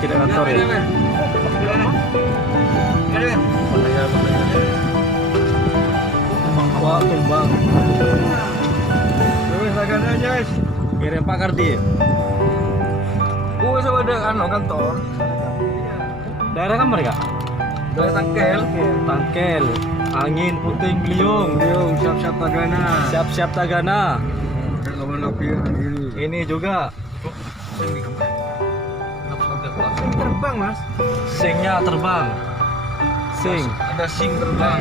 tidak kantor ya. Wah, tumbang. Terus agaknya guys. Kirim Pak Kardi. Gue sama ada kantor. Daerah kamar ya? Dari tangkel. Tangkel, angin puting beliung. Beliau siap-siap tagana. Siap-siap tagana. Dan lawan api ini. Ini juga Terbang mas. singnya terbang. Sing, Ada sing terbang.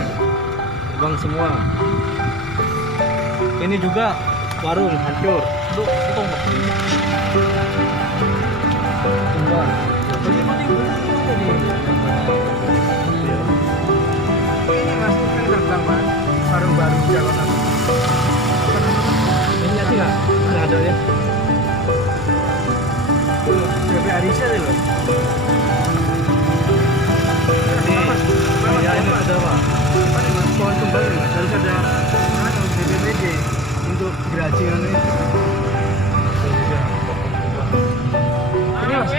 terbang semua. Ini juga warung hancur. Tumbang. Ini mas kan terbang mas. Baru-baru jalanan. Ini nanti nggak ada ya? Jadi Arisa deh loh. Ini, ya ini ada Pak. Pohon tumbang ini mas. Harus ada BPBD untuk gerajian ini. Ini mas.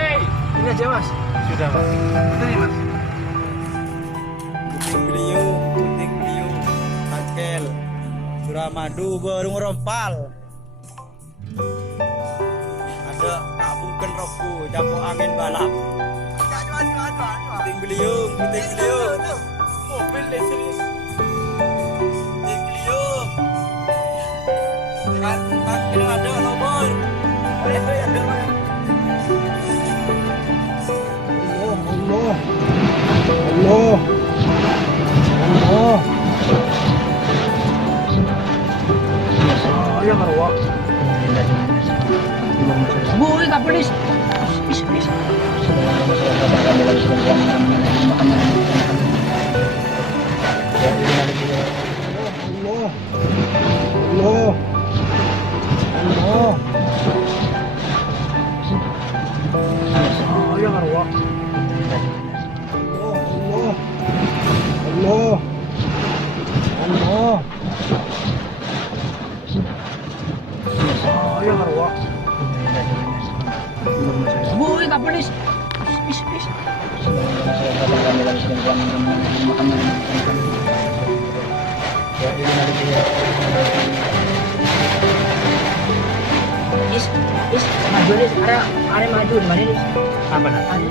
Ini aja mas. Sudah Pak. Ini mas. Puting beliung, tangkel, Suramadu, Gorong Rompal. Ada kabuken roku, jamu angin balap. Puting beliung, mobil listrik. Puting beliung. Kan ada nomor. Ya marwa. Boy, kapan nih? Bis. Ya marwa. Ya marwa. Boy, kapan nih? Bis. Maju nih, ada maju di mana nih? Apa nak? Ada.